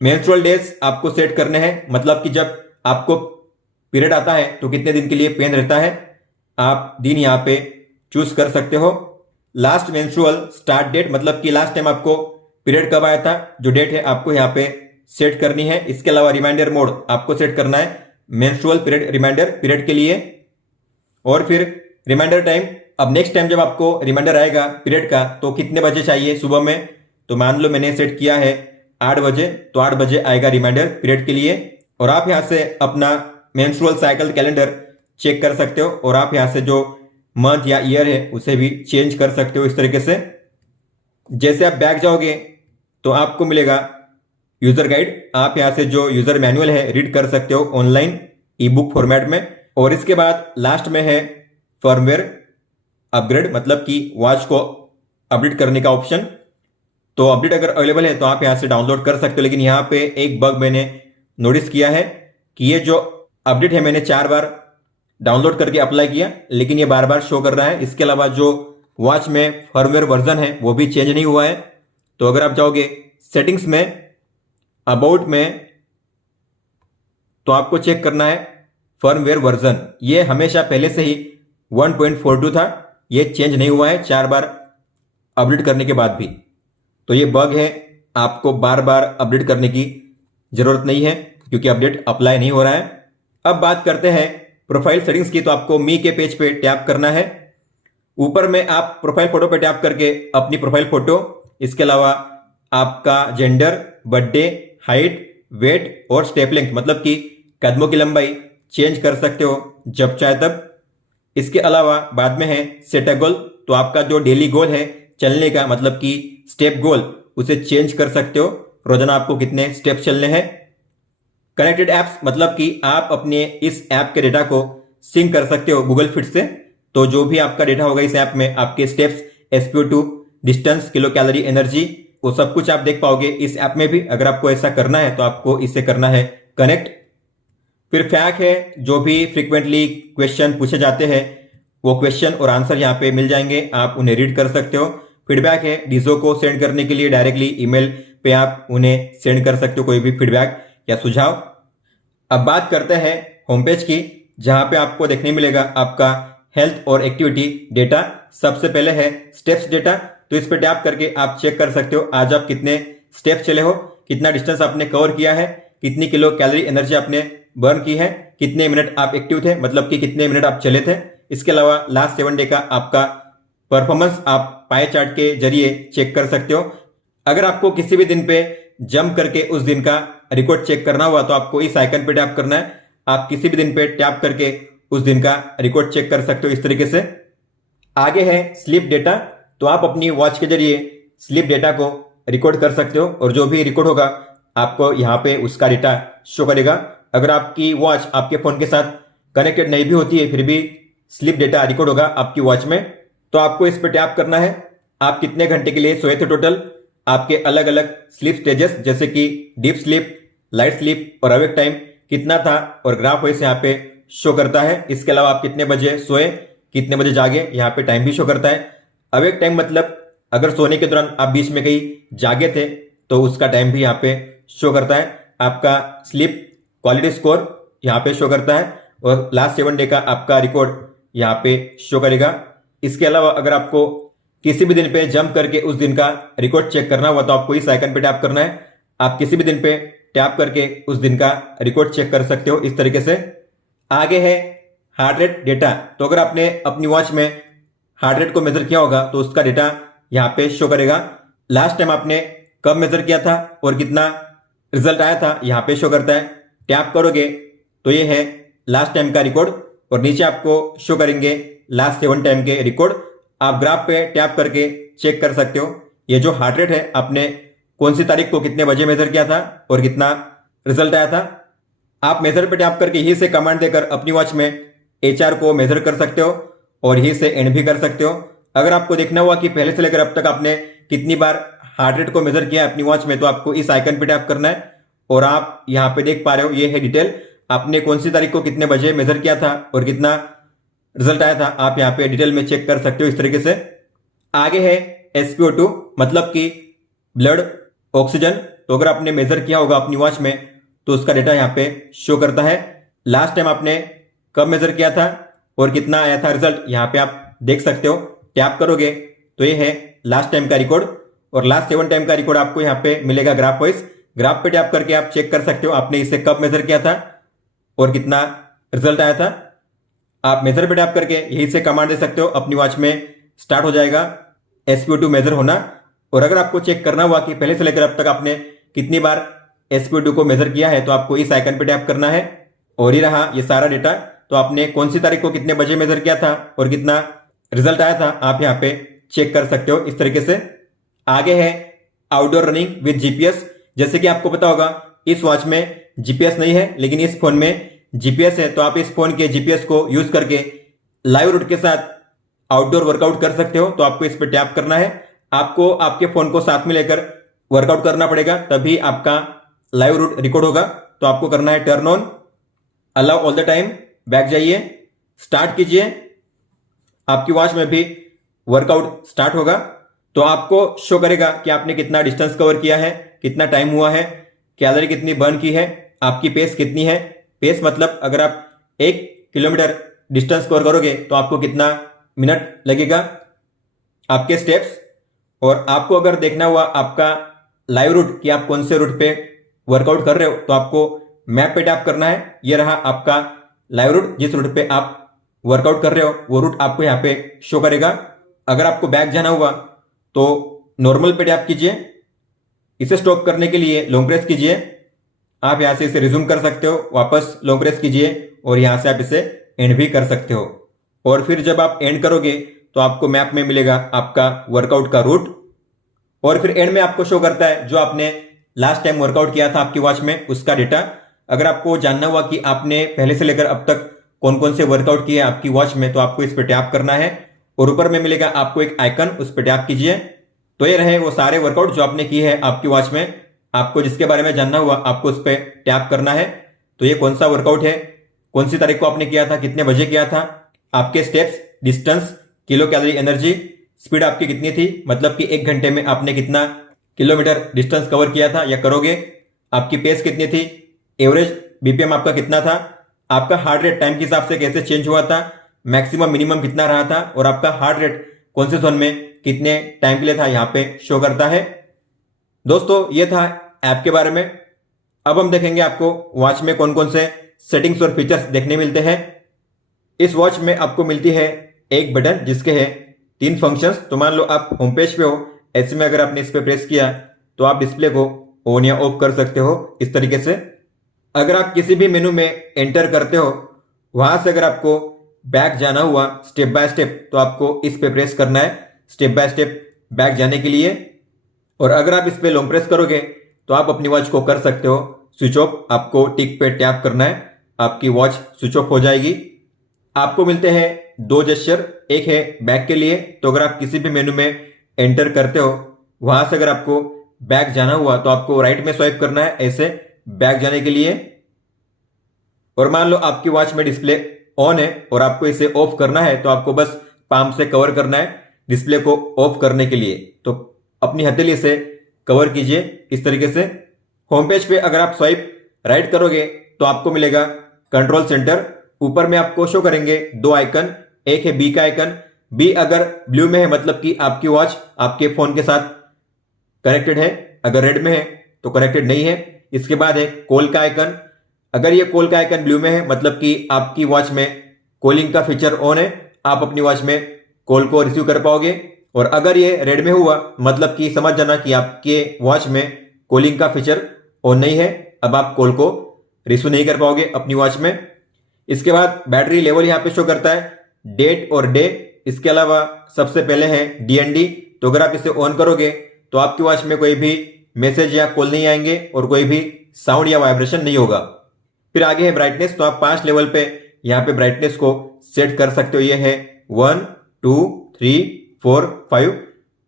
मेंस्ट्रुअल डेज आपको सेट करने हैं, मतलब कि जब आपको पीरियड आता है तो कितने दिन के लिए पेन रहता है, आप दिन यहाँ पे चूज कर सकते हो। लास्ट मेंस्ट्रुअल स्टार्ट डेट, मतलब कि लास्ट टाइम आपको पीरियड कब आया था, जो डेट है आपको यहाँ पे सेट करनी है। इसके अलावा रिमाइंडर मोड आपको सेट करना है मेंस्ट्रुअल पीरियड रिमाइंडर पीरियड के लिए। और फिर रिमाइंडर टाइम, अब नेक्स्ट टाइम जब आपको रिमाइंडर आएगा पीरियड का तो कितने बजे चाहिए सुबह में, तो मान लो मैंने सेट किया है 8 बजे, तो 8 बजे आएगा रिमाइंडर पीरियड के लिए। और आप यहाँ से अपना मेंस्ट्रुअल साइकिल कैलेंडर चेक कर सकते हो और आप यहाँ से जो मंथ या ईयर है उसे भी चेंज कर सकते हो इस तरीके से। जैसे आप बैक जाओगे तो आपको मिलेगा यूजर गाइड, आप यहाँ से जो यूजर मैनुअल है रीड कर सकते हो ऑनलाइन ई बुक फॉर्मेट में। और इसके बाद लास्ट में है फर्मवेयर अपग्रेड, मतलब कि वॉच को अपडेट करने का ऑप्शन। तो अपडेट अगर अवेलेबल है तो आप यहाँ से डाउनलोड कर सकते हो, लेकिन यहाँ पे एक बग मैंने नोटिस किया है कि ये जो अपडेट है मैंने 4 बार डाउनलोड करके अप्लाई किया लेकिन ये बार बार शो कर रहा है। इसके अलावा जो वॉच में फर्मवेयर वर्जन है वो भी चेंज नहीं हुआ है। तो अगर आप जाओगे सेटिंग्स में, अबाउट में, तो आपको चेक करना है फर्मवेयर वर्जन। ये हमेशा पहले से ही 1.42 था, ये चेंज नहीं हुआ है 4 बार अपडेट करने के बाद भी। तो ये बग है, आपको बार बार अपडेट करने की जरूरत नहीं है क्योंकि अपडेट अप्लाई नहीं हो रहा है। अब बात करते हैं प्रोफाइल सेटिंग्स की। तो आपको मी के पेज पे टैप करना है। ऊपर में आप प्रोफाइल फोटो पे टैप करके अपनी प्रोफाइल फोटो, इसके अलावा आपका जेंडर, बर्थडे, हाइट, वेट और स्टेप लेंथ, मतलब कि कदमों की लंबाई चेंज कर सकते हो जब चाहे तब। इसके अलावा बाद में है सेट अ गोल, तो आपका जो डेली गोल है चलने का, मतलब कि स्टेप गोल, उसे चेंज कर सकते हो, रोजाना आपको कितने स्टेप चलने हैं। कनेक्टेड एप्स, मतलब कि आप अपने इस ऐप के डेटा को सिंक कर सकते हो गूगल फिट से। तो जो भी आपका डेटा होगा इस ऐप में, आपके steps, SpO2, distance, kilo calorie, energy, वो सब कुछ आप देख पाओगे इस ऐप में भी। अगर आपको ऐसा करना है तो आपको इससे करना है कनेक्ट। फिर फैक्ट है, जो भी फ्रीक्वेंटली क्वेश्चन पूछे जाते हैं वो क्वेश्चन और आंसर यहाँ पे मिल जाएंगे, आप उन्हें रीड कर सकते हो। फीडबैक है, डीजो को सेंड करने के लिए डायरेक्टली ईमेल पे आप उन्हें सेंड कर सकते हो कोई भी फीडबैक या सुझाव। अब बात करते हैं होम पेज की, जहां पे आपको देखने मिलेगा आपका हेल्थ और एक्टिविटी डेटा। सबसे पहले है स्टेप्स डेटा, तो इस पे टैप करके आप चेक कर सकते हो आज आप कितने स्टेप्स चले हो, कितना डिस्टेंस आपने कवर किया है, कितनी किलो कैलोरी एनर्जी आपने बर्न की है, कितने मिनट आप एक्टिव थे, मतलब कि कितने मिनट आप चले थे। इसके अलावा लास्ट 7 डे का आपका परफॉर्मेंस आप पाई चार्ट के जरिए चेक कर सकते हो। अगर आपको किसी भी दिन पे जंप करके उस दिन का रिकॉर्ड चेक करना हुआ तो आपको इस आइकन पे टैप करना है। आप किसी भी दिन पे टैप करके उस दिन का रिकॉर्ड चेक कर सकते हो इस तरीके से। आगे है स्लीप डेटा, तो आप अपनी वॉच के जरिए स्लीप डेटा को रिकॉर्ड कर सकते हो और जो भी रिकॉर्ड होगा आपको यहाँ पे उसका डेटा शो करेगा। अगर आपकी वॉच आपके फोन के साथ कनेक्टेड नहीं भी होती है फिर भी स्लीप डेटा रिकॉर्ड होगा आपकी वॉच में, तो आपको इस पर टैप करना है। आप कितने घंटे के लिए सोए थे टोटल, आपके अलग अलग स्लीप स्टेजेस जैसे कि डीप स्लीप, लाइट स्लीप और अवेक टाइम कितना था और ग्राफ वैसे यहाँ पे शो करता है। इसके अलावा आप कितने बजे सोए, कितने बजे जागे, यहाँ पे टाइम भी शो करता है। अवेक टाइम मतलब अगर सोने के दौरान आप बीच में कहीं जागे थे तो उसका टाइम भी यहाँ पे शो करता है। आपका स्लीप क्वालिटी स्कोर यहाँ पे शो करता है और लास्ट 7 डे का आपका रिकॉर्ड यहाँ पे शो करेगा। इसके अलावा अगर आपको किसी भी दिन पे जंप करके उस दिन का रिकॉर्ड चेक करना हुआ तो आपको इस आइकन पे टैप करना है। आप किसी भी दिन पे टैप करके उस दिन का रिकॉर्ड चेक कर सकते हो इस तरीके से। आगे है हार्ट रेट डेटा, तो अगर आपने अपनी वॉच में हार्ट रेट को मेजर किया होगा तो उसका डेटा यहाँ पे शो करेगा। लास्ट टाइम आपने कब मेजर किया था और कितना रिजल्ट आया था यहाँ पे शो करता है। टैप करोगे तो ये है लास्ट टाइम का रिकॉर्ड और नीचे आपको शो करेंगे लास्ट 7 टाइम के रिकॉर्ड। आप ग्राफ पे टैप करके चेक कर सकते हो ये जो हार्ट रेट है आपने कौन सी तारीख को कितने बजे मेजर किया था और कितना रिजल्ट आया था। आप मेजर पे टैप करके यही से कमांड देकर अपनी वॉच में HR को मेजर कर सकते हो और यही से एंड भी कर सकते हो। अगर आपको देखना हुआ कि पहले से लेकर अब तक आपने कितनी बार हार्ट रेट को मेजर किया अपनी वॉच में तो आपको इस आइकन पे टैप करना है और आप यहाँ पे देख पा रहे हो ये है डिटेल, आपने कौन सी तारीख को कितने बजे मेजर किया था और कितना रिजल्ट आया था। आप यहाँ पे डिटेल में चेक कर सकते हो इस तरीके से। आगे है SpO2 मतलब कि ब्लड ऑक्सीजन, तो अगर आपने मेजर किया होगा अपनी वॉच में तो उसका डेटा यहाँ पे शो करता है। लास्ट टाइम आपने कब मेजर किया था और कितना आया था रिजल्ट, यहाँ पे आप देख सकते हो। टैप करोगे तो ये है लास्ट टाइम का रिकॉर्ड और लास्ट 7 टाइम का रिकॉर्ड आपको यहाँ पे मिलेगा ग्राफ वाइज। ग्राफ पे टैप करके आप चेक कर सकते हो आपने इसे कब मेजर किया था और कितना रिजल्ट आया था। आप मेजर पे टैप करके यही से कमांड दे सकते हो, अपनी वॉच में स्टार्ट हो जाएगा SpO2 मेजर होना। और अगर आपको चेक करना हुआ कि पहले से लेकर अब तक आपने कितनी बार SpO2 को मेजर किया है तो आपको इस आइकन पे टैप करना है और ये रहा ये सारा डेटा। तो आपने कौन सी तारीख को कितने बजे मेजर किया था और कितना रिजल्ट आया था आप यहाँ पे चेक कर सकते हो इस तरीके से। आगे है आउटडोर रनिंग विद जीपीएस। जैसे कि आपको पता होगा इस वॉच में जीपीएस नहीं है लेकिन इस फोन में जीपीएस है, तो आप इस फोन के जीपीएस को यूज करके लाइव रूट के साथ आउटडोर वर्कआउट कर सकते हो। तो आपको इस पर टैप करना है, आपको आपके फोन को साथ में लेकर वर्कआउट करना पड़ेगा तभी आपका लाइव रूट रिकॉर्ड होगा। तो आपको करना है turn on, allow all the time, back जाइए, स्टार्ट कीजिए, आपकी वॉच में भी वर्कआउट स्टार्ट होगा। तो आपको शो करेगा कि आपने कितना डिस्टेंस कवर किया है, कितना टाइम हुआ है, कैलोरी कितनी बर्न की है, आपकी पेस कितनी है। पेस मतलब अगर आप 1 किलोमीटर डिस्टेंस कवर करोगे तो आपको कितना मिनट लगेगा, आपके स्टेप्स। और आपको अगर देखना हुआ आपका लाइव रूट कि आप कौन से रूट पे वर्कआउट कर रहे हो तो आपको मैप पे टैप करना है। ये रहा आपका लाइव रूट, जिस रूट पे आप वर्कआउट कर रहे हो वो रूट आपको यहाँ पे शो करेगा। अगर आपको बैक जाना हुआ तो नॉर्मल पे टैप कीजिए, इसे स्टॉप करने के लिए लॉन्ग प्रेस कीजिए। आप यहाँ से इसे रिज्यूम कर सकते हो, वापस लॉन्ग प्रेस कीजिए और यहाँ से आप इसे एंड भी कर सकते हो। और फिर जब आप एंड करोगे तो आपको मैप में मिलेगा आपका वर्कआउट का रूट और फिर एंड में आपको शो करता है जो आपने लास्ट टाइम वर्कआउट किया था आपकी वॉच में उसका डेटा। अगर आपको जानना हुआ कि आपने पहले से लेकर अब तक कौन कौन से वर्कआउट किए आपकी वॉच में तो आपको इस पर टैप करना है और ऊपर में मिलेगा आपको एक आइकन, उस पर टैप कीजिए। तो ये रहे वो सारे वर्कआउट जो आपने किए हैं आपकी वॉच में। आपको जिसके बारे में जानना हुआ आपको उस पर टैप करना है। तो ये कौन सा वर्कआउट है, कौन सी तारीख को आपने किया था, कितने बजे किया था, आपके steps, distance, kilo calorie energy, speed आपकी कितनी थी, मतलब कि 1 घंटे में आपने कितना किलोमीटर डिस्टेंस कवर किया था या करोगे, आपकी पेस कितनी थी, एवरेज बीपीएम आपका कितना था, आपका हार्ट रेट टाइम के हिसाब से कैसे चेंज हुआ था, मैक्सिमम मिनिमम कितना रहा था और आपका हार्ट रेट कौन से जोन में कितने टाइम के लिए था यहाँ पे शो करता है। दोस्तों ये था ऐप के बारे में। अब हम देखेंगे आपको वॉच में कौन कौन से सेटिंग्स और फीचर्स देखने मिलते हैं। इस वॉच में आपको मिलती है एक बटन जिसके है 3 फंक्शंस। तो मान लो आप होम पेज पे हो, ऐसे में अगर आपने इस पे प्रेस किया तो आप डिस्प्ले को ऑन या ऑफ कर सकते हो इस तरीके से। अगर आप किसी भी मेनू में एंटर करते हो वहां से अगर आपको बैक जाना हुआ स्टेप बाय स्टेप तो आपको इस पे प्रेस करना है स्टेप बाय स्टेप बैक जाने के लिए। और अगर आप इस पे लॉन्ग प्रेस करोगे तो आप अपनी वॉच को कर सकते हो स्विच ऑफ। आपको टिक पे टैप करना है, आपकी वॉच स्विच ऑफ हो जाएगी। आपको मिलते हैं 2 जेस्चर, एक है बैक के लिए। तो अगर आप किसी भी मेनू में एंटर करते हो वहां से अगर आपको बैक जाना हुआ तो आपको राइट में स्वाइप करना है ऐसे बैक जाने के लिए। और मान लो आपकी वॉच में डिस्प्ले ऑन है और आपको इसे ऑफ करना है तो आपको बस पाम से कवर करना है डिस्प्ले को ऑफ करने के लिए। तो अपनी हथेली से कवर कीजिए इस तरीके से। होम पेज पे अगर आप स्वाइप राइट करोगे तो आपको मिलेगा कंट्रोल सेंटर। ऊपर में आपको शो करेंगे 2 आइकन, एक है बी का आइकन। बी अगर ब्लू में है मतलब कि आपकी वॉच आपके फोन के साथ कनेक्टेड है, अगर रेड में है तो कनेक्टेड नहीं है। इसके बाद है कॉल का आइकन। अगर ये कॉल का आइकन ब्लू में है मतलब कि आपकी वॉच में कॉलिंग का फीचर ऑन है, आप अपनी वॉच में कॉल को रिसीव कर पाओगे। और अगर ये रेड में हुआ मतलब कि समझ जाना कि आपके वॉच में कॉलिंग का फीचर ऑन नहीं है, अब आप कॉल को रिसीव नहीं कर पाओगे अपनी वॉच में। इसके बाद बैटरी लेवल यहाँ पे शो करता है, डेट और डे। इसके अलावा सबसे पहले है DND। तो अगर आप इसे ऑन करोगे तो आपकी वॉच में कोई भी मैसेज या कॉल नहीं आएंगे और कोई भी साउंड या वाइब्रेशन नहीं होगा। फिर आगे है ब्राइटनेस। तो आप 5 लेवल पे यहाँ पे ब्राइटनेस को सेट कर सकते हो। ये है 1 2 3 4 5।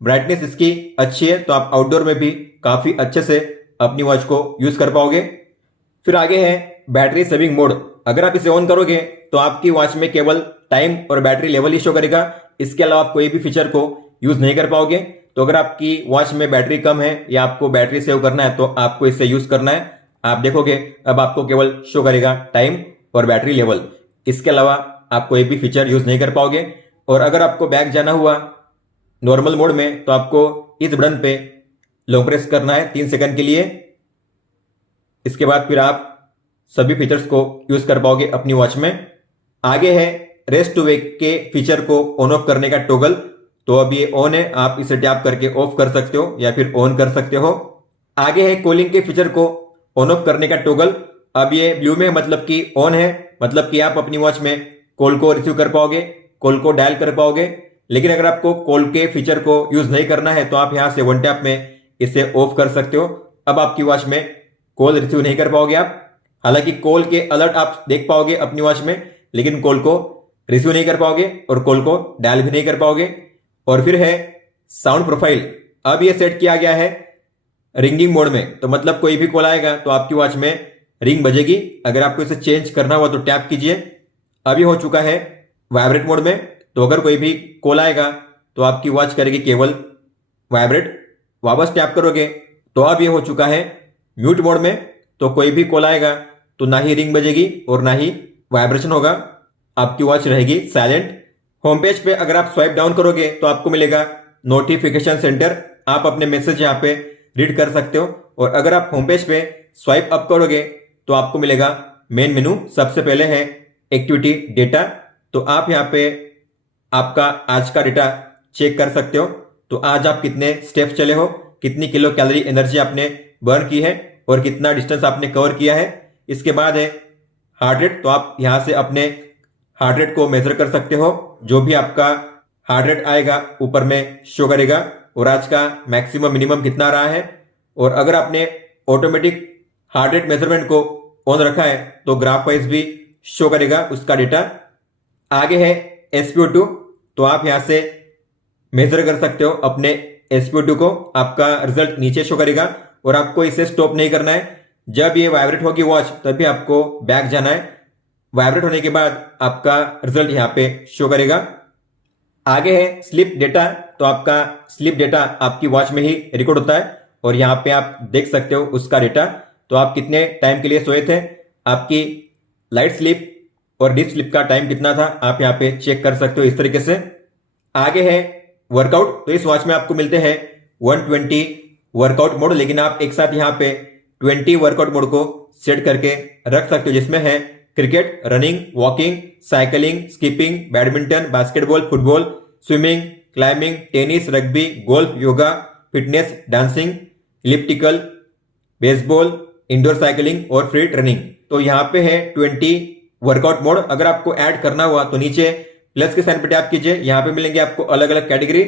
ब्राइटनेस इसकी अच्छी है तो आप आउटडोर में भी काफी अच्छे से अपनी वॉच को यूज कर पाओगे। फिर आगे है बैटरी सेविंग मोड। अगर आप इसे ऑन करोगे तो आपकी वॉच में केवल टाइम और बैटरी लेवल ही शो करेगा, इसके अलावा आप कोई भी फीचर को यूज नहीं कर पाओगे। तो अगर आपकी वॉच में बैटरी कम है या आपको बैटरी सेव करना है तो आपको इसे यूज करना है। आप देखोगे अब आपको केवल शो करेगा टाइम और बैटरी लेवल। इसके अलावा आप कोई भी फीचर यूज नहीं कर पाओगे। और अगर आपको बैक जाना हुआ नॉर्मल मोड में तो आपको इस बटन पे लॉन्ग प्रेस करना है 3 सेकंड के लिए। इसके बाद फिर आप सभी फीचर्स को यूज कर पाओगे अपनी वॉच में। आगे है रेस्ट टू वेक के फीचर को ऑन ऑफ करने का टॉगल। तो अब ये ऑन है, आप इसे टैप करके ऑफ कर सकते हो या फिर ऑन कर सकते हो। आगे है कॉलिंग के फीचर को ऑन ऑफ करने का टॉगल। अब ये ब्लू में मतलब कि ऑन है, मतलब कि आप अपनी वॉच में कॉल को रिसीव कर पाओगे, कॉल को डायल कर पाओगे। लेकिन अगर आपको कॉल के फीचर को यूज नहीं करना है तो आप यहां से वन टैप में इसे ऑफ कर सकते हो। अब आपकी वॉच में कॉल रिसीव नहीं कर पाओगे आप। हालांकि कॉल के अलर्ट आप देख पाओगे अपनी वॉच में, लेकिन कॉल को रिसीव नहीं कर पाओगे और कॉल को डायल भी नहीं कर पाओगे। और फिर है साउंड प्रोफाइल। अब ये सेट किया गया है रिंगिंग मोड में, तो मतलब कोई भी कॉल आएगा तो आपकी वॉच में रिंग बजेगी। अगर आपको इसे चेंज करना हुआ तो टैप कीजिए। अभी हो चुका है वाइब्रेट मोड में, तो अगर कोई भी कॉल आएगा तो आपकी वॉच करेगी केवल वाइब्रेट। वापस टैप करोगे तो अब ये हो चुका है म्यूट मोड में, तो कोई भी कॉल आएगा तो ना ही रिंग बजेगी और ना ही वाइब्रेशन होगा, आपकी वॉच रहेगी साइलेंट। होम पेज पे अगर आप स्वाइप डाउन करोगे तो आपको मिलेगा नोटिफिकेशन सेंटर। आप अपने मैसेज यहाँ पे रीड कर सकते हो। और अगर आप होम पेज पे स्वाइप अप करोगे तो आपको मिलेगा मेन मेनू। सबसे पहले है एक्टिविटी डेटा, तो आप यहाँ पे आपका आज का डेटा चेक कर सकते हो। तो आज आप कितने स्टेप्स चले हो, कितनी किलो कैलोरी एनर्जी आपने बर्न की है और कितना डिस्टेंस आपने कवर किया है। इसके बाद है हार्ट रेट, तो आप यहां से अपने हार्ट रेट को मेजर कर सकते हो। जो भी आपका हार्ट रेट आएगा ऊपर में शो करेगा और आज का मैक्सिमम मिनिमम कितना रहा है। और अगर आपने ऑटोमेटिक हार्ट रेट मेजरमेंट को ऑन रखा है तो ग्राफ वाइज भी शो करेगा उसका डेटा। आगे है SpO2, तो आप यहां से मेजर कर सकते हो अपने SpO2 को। आपका रिजल्ट नीचे शो करेगा और आपको इसे स्टॉप नहीं करना है। जब ये वाइब्रेट होगी वॉच तभी आपको बैक जाना है। वाइब्रेट होने के बाद आपका रिजल्ट यहाँ पे शो करेगा। आगे है स्लीप डेटा, तो आपका स्लीप डेटा आपकी वॉच में ही रिकॉर्ड होता है और यहाँ पे आप देख सकते हो उसका डेटा। तो आप कितने टाइम के लिए सोए थे, आपकी लाइट स्लीप और डीप स्लीप का टाइम कितना था, आप यहाँ पे चेक कर सकते हो इस तरीके से। आगे है वर्कआउट, तो इस वॉच में आपको मिलते हैं 120 वर्कआउट मोड, लेकिन आप एक साथ यहाँ पे 20 वर्कआउट मोड को सेट करके रख सकते हो, जिसमें है cricket, running, walking, cycling, skipping, badminton, basketball, football, swimming, climbing, tennis, rugby, golf, yoga, fitness, dancing, elliptical, baseball, indoor cycling और फ्री रनिंग। तो यहाँ पे है 20 वर्कआउट मोड। अगर आपको ऐड करना हुआ तो नीचे प्लस के साइन पे टैप कीजिए। यहाँ पे मिलेंगे आपको अलग अलग कैटेगरी।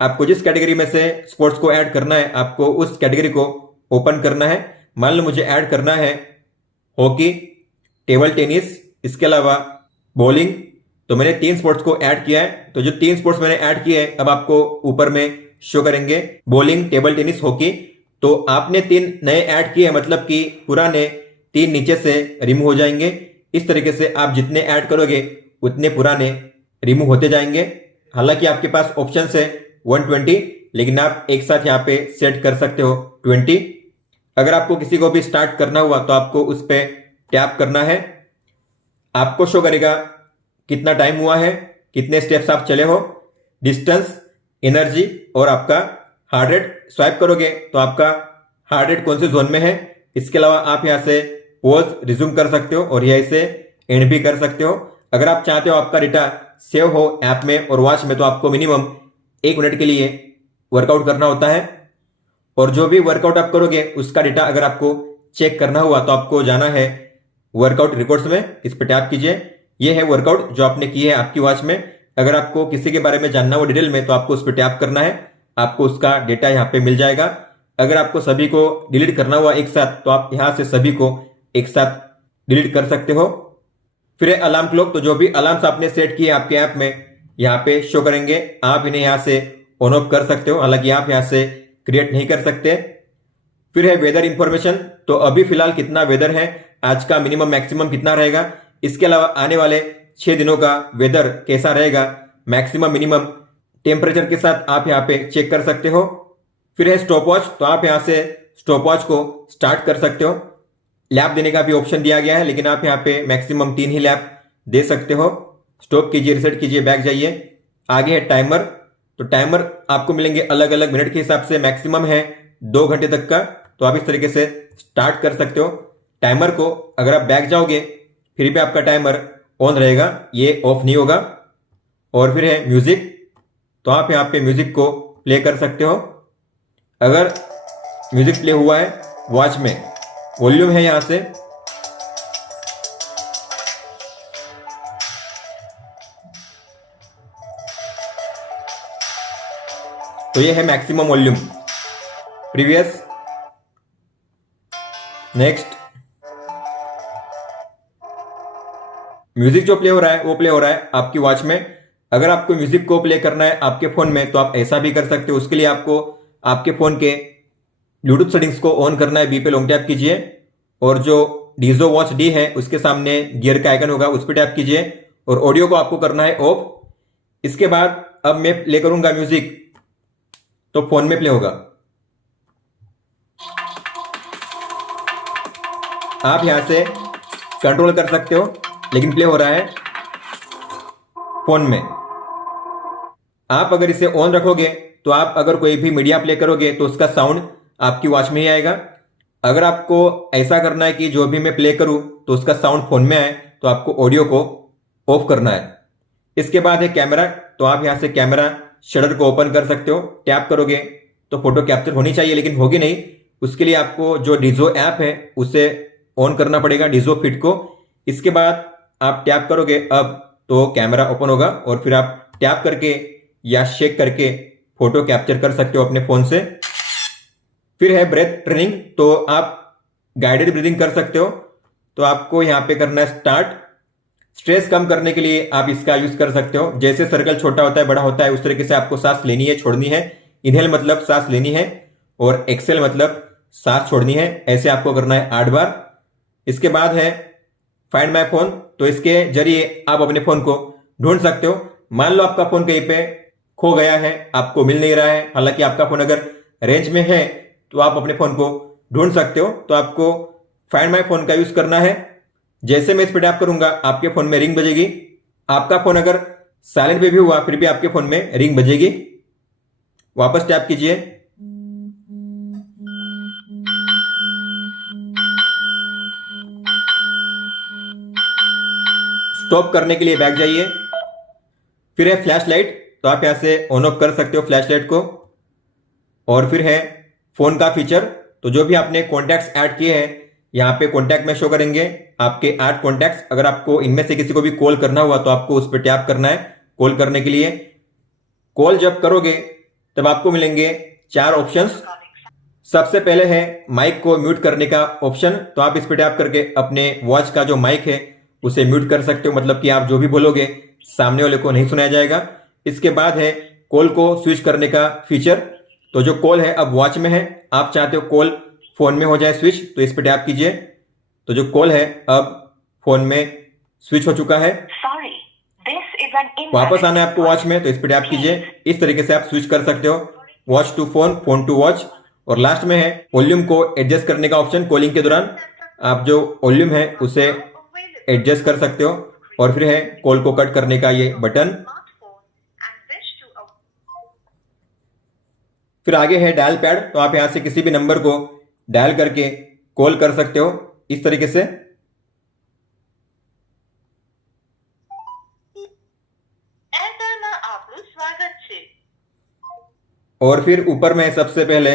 आपको जिस कैटेगरी में से स्पोर्ट्स को ऐड करना है आपको उस कैटेगरी को ओपन करना है। मान लो मुझे ऐड करना है हॉकी, टेबल टेनिस, इसके अलावा बॉलिंग, तो मैंने 3 स्पोर्ट्स को ऐड किया है। तो जो 3 स्पोर्ट्स मैंने ऐड किए हैं अब आपको ऊपर में शो करेंगे, बॉलिंग, टेबल टेनिस, हॉकी। तो आपने 3 नए ऐड किए, मतलब कि पुराने 3 नीचे से रिमूव हो जाएंगे। इस तरीके से आप जितने ऐड करोगे उतने पुराने रिमूव होते जाएंगे। हालांकि आपके पास ऑप्शन है 120, लेकिन आप एक साथ यहाँ पे सेट कर सकते हो 20। अगर आपको किसी को भी स्टार्ट करना हुआ तो आपको उस पर टैप करना है। आपको शो करेगा कितना टाइम हुआ है, कितने स्टेप्स आप चले हो, डिस्टेंस, एनर्जी और आपका हार्ट रेट। स्वाइप करोगे तो आपका हार्ट रेट कौन से जोन में है। इसके अलावा आप यहां से पॉज, रिज्यूम कर सकते हो और यहीं से एंड भी कर सकते हो। अगर आप चाहते हो आपका डेटा सेव हो ऐप में और वॉच में तो आपको मिनिमम 1 मिनट के लिए वर्कआउट करना होता है। और जो भी वर्कआउट आप करोगे उसका डेटा अगर आपको चेक करना हुआ तो आपको जाना है वर्कआउट रिकॉर्ड्स में, इस पर टैप कीजिए। ये है वर्कआउट जो आपने की है आपकी वॉच में। अगर आपको किसी के बारे में जानना हो डिटेल में तो आपको उस पर टैप करना है, आपको उसका डेटा यहाँ पे मिल जाएगा। अगर आपको सभी को डिलीट करना हुआ एक साथ तो आप यहाँ से सभी को एक साथ डिलीट कर सकते हो। फिर है अलार्म क्लॉक, तो जो भी अलार्म्स आपने सेट किए आपके ऐप में यहाँ पे शो करेंगे। आप इन्हें यहाँ से ऑन ऑफ कर सकते हो, हालांकि आप यहाँ से क्रिएट नहीं कर सकते। फिर है वेदर इंफॉर्मेशन, तो अभी फिलहाल कितना वेदर है, आज का मिनिमम मैक्सिमम कितना रहेगा, इसके अलावा आने वाले 6 दिनों का वेदर कैसा रहेगा, मैक्सिमम मिनिमम टेम्परेचर के साथ आप यहाँ पे चेक कर सकते हो। फिर है स्टॉप वॉच, तो आप यहाँ से स्टॉप वॉच को स्टार्ट कर सकते हो। लैप देने का भी ऑप्शन दिया गया है, लेकिन आप यहाँ पे मैक्सिमम 3 ही लैप दे सकते हो। स्टॉप कीजिए, रिसेट कीजिए, बैक जाइए। आगे है टाइमर। तो टाइमर आपको मिलेंगे अलग अलग मिनट के हिसाब से, मैक्सिमम है 2 घंटे तक का। तो आप इस तरीके से स्टार्ट कर सकते हो टाइमर को। अगर आप बैक जाओगे फिर भी आपका टाइमर ऑन रहेगा, ये ऑफ नहीं होगा। और फिर है म्यूजिक। तो आप यहाँ पे म्यूजिक को प्ले कर सकते हो। अगर म्यूजिक प्ले हुआ है वॉच में, वॉल्यूम है यहां से, तो ये है maximum volume. Previous, next. Music जो प्ले हो रहा है वो प्ले हो रहा है आपकी वॉच में। अगर आपको म्यूजिक को प्ले करना है आपके फोन में तो आप ऐसा भी कर सकते हो। उसके लिए आपको आपके फोन के ब्लूटूथ सेटिंग्स को ऑन करना है। बी पे लॉन्ग टैप कीजिए और जो डीजो वॉच डी है उसके सामने गियर का आइकन होगा उस पर टैप कीजिए और ऑडियो को आपको करना है ऑफ। इसके बाद अब मैं प्ले करूंगा म्यूजिक तो फोन में प्ले होगा। आप यहां से कंट्रोल कर सकते हो, लेकिन प्ले हो रहा है फोन में। आप अगर इसे ऑन रखोगे तो आप अगर कोई भी मीडिया प्ले करोगे तो उसका साउंड आपकी वॉच में ही आएगा। अगर आपको ऐसा करना है कि जो भी मैं प्ले करूं तो उसका साउंड फोन में आए तो आपको ऑडियो को ऑफ करना है। इसके बाद है कैमरा। तो आप यहां से कैमरा शटर को ओपन कर सकते हो। टैप करोगे तो फोटो कैप्चर होनी चाहिए, लेकिन होगी नहीं। उसके लिए आपको जो डीजो ऐप है उसे ऑन करना पड़ेगा, डीजो फिट को। इसके बाद आप टैप करोगे अब तो कैमरा ओपन होगा और फिर आप टैप करके या शेक करके फोटो कैप्चर कर सकते हो अपने फोन से। फिर है ब्रेथ ट्रेनिंग। तो आप गाइडेड ब्रीदिंग कर सकते हो। तो आपको यहां पे करना है स्टार्ट। स्ट्रेस कम करने के लिए आप इसका यूज कर सकते हो। जैसे सर्कल छोटा होता है बड़ा होता है उस तरीके से आपको सांस लेनी है, छोड़नी है। इनहेल मतलब सांस लेनी है और एक्सेल मतलब सांस छोड़नी है। ऐसे आपको करना है 8 बार। इसके बाद है फाइंड माय फोन। तो इसके जरिए आप अपने फोन को ढूंढ सकते हो। मान लो आपका फोन कहीं पे खो गया है, आपको मिल नहीं रहा है, हालांकि आपका फोन अगर रेंज में है तो आप अपने फोन को ढूंढ सकते हो। तो आपको फाइंड माय फोन का यूज करना है। जैसे मैं इस पर टैप करूंगा आपके फोन में रिंग बजेगी। आपका फोन अगर साइलेंट पे भी हुआ फिर भी आपके फोन में रिंग बजेगी। वापस टैप कीजिए। स्टॉप करने के लिए बैक जाइए। फिर है फ्लैश लाइट। तो आप यहां से ऑन ऑफ कर सकते हो फ्लैश लाइट को। और फिर है फोन का फीचर। तो जो भी आपने कॉन्टैक्ट्स ऐड किए हैं यहाँ पे कॉन्टैक्ट में शो करेंगे आपके 8 कॉन्टैक्ट्स। अगर आपको इनमें से किसी को भी कॉल करना हुआ तो आपको उस पर टैप करना है कॉल करने के लिए। कॉल जब करोगे तब आपको मिलेंगे 4 ऑप्शंस। सबसे पहले है माइक को म्यूट करने का ऑप्शन। तो आप इस पर टैप करके अपने वॉच का जो माइक है उसे म्यूट कर सकते हो, मतलब कि आप जो भी बोलोगे सामने वाले को नहीं सुनाया जाएगा। इसके बाद है कॉल को स्विच करने का फीचर। तो जो कॉल है अब वॉच में है, आप चाहते हो कॉल फोन में हो जाए स्विच, तो इस पर टैप कीजिए। तो जो कॉल है अब फोन में स्विच हो चुका है। वापस आना है आपको वॉच में, तो इस पर टैप कीजिए। इस तरीके से आप स्विच कर सकते हो watch to phone, phone to watch. और लास्ट में है वॉल्यूम को एडजस्ट करने का ऑप्शन। कॉलिंग के दौरान आप जो वॉल्यूम है उसे एडजस्ट कर सकते हो। और फिर है कॉल को कट करने का ये बटन। फिर आगे है डायल पैड। तो आप यहां से किसी भी नंबर को डायल करके कॉल कर सकते हो इस तरीके से। और फिर ऊपर में सबसे पहले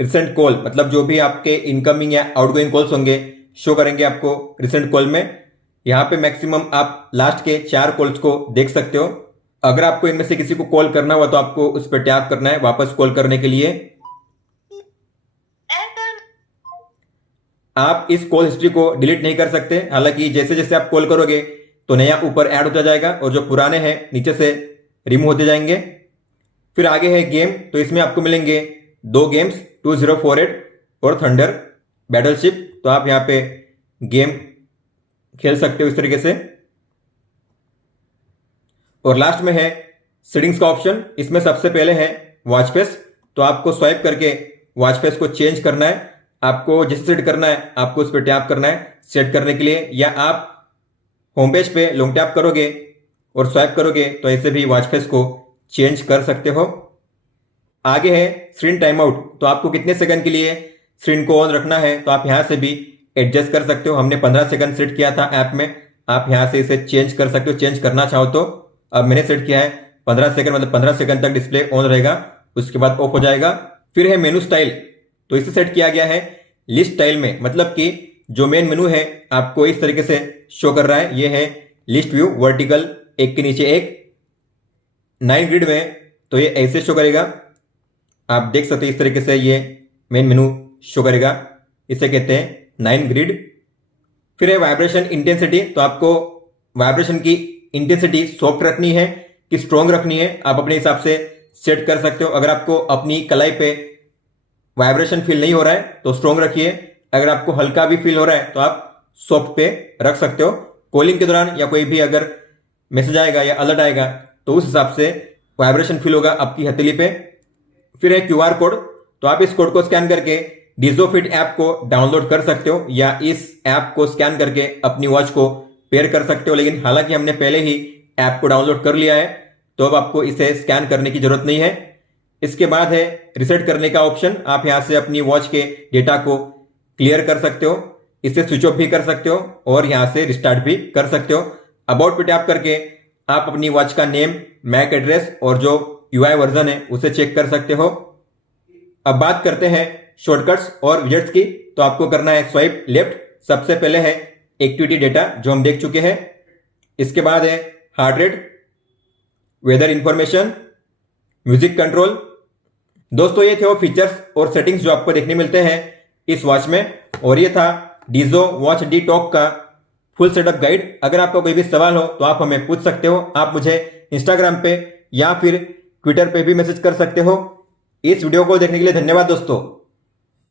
रिसेंट कॉल, मतलब जो भी आपके इनकमिंग या आउटगोइंग कॉल्स होंगे शो करेंगे आपको रिसेंट कॉल में। यहां पे मैक्सिमम आप लास्ट के 4 कॉल्स को देख सकते हो। अगर आपको इनमें से किसी को कॉल करना हुआ तो आपको उस पर टैप करना है वापस कॉल करने के लिए। आप इस कॉल हिस्ट्री को डिलीट नहीं कर सकते, हालांकि जैसे जैसे आप कॉल करोगे तो नया ऊपर ऐड होता जाएगा और जो पुराने हैं नीचे से रिमूव होते जाएंगे। फिर आगे है गेम। तो इसमें आपको मिलेंगे 2 गेम्स, 2048 और थंडर बैटलशिप। तो आप यहां पे गेम खेल सकते हो इस तरीके से। और लास्ट में है सेटिंग्स का ऑप्शन। इसमें सबसे पहले है वॉच फेस। तो आपको स्वाइप करके वॉच फेस को चेंज करना है। आपको जैसे सेट करना है आपको उस पर टैप करना है सेट करने के लिए, या आप होम पेज पे लॉन्ग टैप करोगे और स्वाइप करोगे तो ऐसे भी वॉच फेस को चेंज कर सकते हो। आगे है स्क्रीन टाइम आउट, तो आपको कितने सेकंड के लिए स्क्रीन को ऑन रखना है तो आप यहां से भी एडजस्ट कर सकते हो। हमने 15 सेकंड सेट किया था ऐप में, आप यहां से इसे चेंज कर सकते हो, चेंज करना चाहो तो। अब मैंने सेट किया है 15 सेकंड, मतलब 15 सेकंड तक डिस्प्ले ऑन रहेगा, उसके बाद ऑफ हो जाएगा। फिर है मेनू स्टाइल, तो इसे सेट किया गया है लिस्ट स्टाइल में, मतलब कि जो मेन मेनू है आपको इस तरीके से शो कर रहा है। ये है लिस्ट व्यू, वर्टिकल, एक के नीचे एक। 9 ग्रिड में तो ये ऐसे शो करेगा, आप देख सकते हैं इस तरीके से ये मेन मेनू शो करेगा, इसे कहते हैं 9 ग्रिड। फिर है वाइब्रेशन इंटेंसिटी, तो आपको वाइब्रेशन की इंटेंसिटी सॉफ्ट रखनी है कि स्ट्रॉन्ग रखनी है, आप अपने हिसाब से सेट कर सकते हो। अगर आपको अपनी कलाई पे वाइब्रेशन फील नहीं हो रहा है तो स्ट्रॉन्ग रखिए, अगर आपको हल्का भी फील हो रहा है तो आप सॉफ्ट पे रख सकते हो। कॉलिंग के दौरान या कोई भी अगर मैसेज आएगा या अलर्ट आएगा तो उस हिसाब से वाइब्रेशन फील होगा आपकी हथेली पे। फिर है QR कोड, तो आप इस कोड को स्कैन करके डीजो फिट ऐप को डाउनलोड कर सकते हो या इस ऐप को स्कैन करके अपनी वॉच को पेयर कर सकते हो। लेकिन हालांकि हमने पहले ही ऐप को डाउनलोड कर लिया है तो अब आपको इसे स्कैन करने की जरूरत नहीं है। इसके बाद है रिसेट करने का ऑप्शन, आप यहां से अपनी वॉच के डेटा को क्लियर कर सकते हो, इसे स्विच ऑफ भी कर सकते हो और यहां से रिस्टार्ट भी कर सकते हो। अबाउट पे टैप करके आप अपनी वॉच का नेम, मैक एड्रेस और जो UI वर्जन है उसे चेक कर सकते हो। अब बात करते हैं शॉर्टकट्स और विजेट्स की, तो आपको करना है स्वाइप लेफ्ट। सबसे पहले है एक्टिविटी डेटा जो हम देख चुके हैं, इसके बाद है heart rate, weather information, music control. दोस्तों ये थे वो फीचर्स और सेटिंग्स जो आपको देखने मिलते हैं इस वॉच में, और ये था डीजो वॉच डी टॉक का फुल सेटअप गाइड। अगर आपका कोई भी सवाल हो तो आप हमें पूछ सकते हो, आप मुझे इंस्टाग्राम पे या फिर ट्विटर पे भी मैसेज कर सकते हो। इस वीडियो को देखने के लिए धन्यवाद दोस्तों।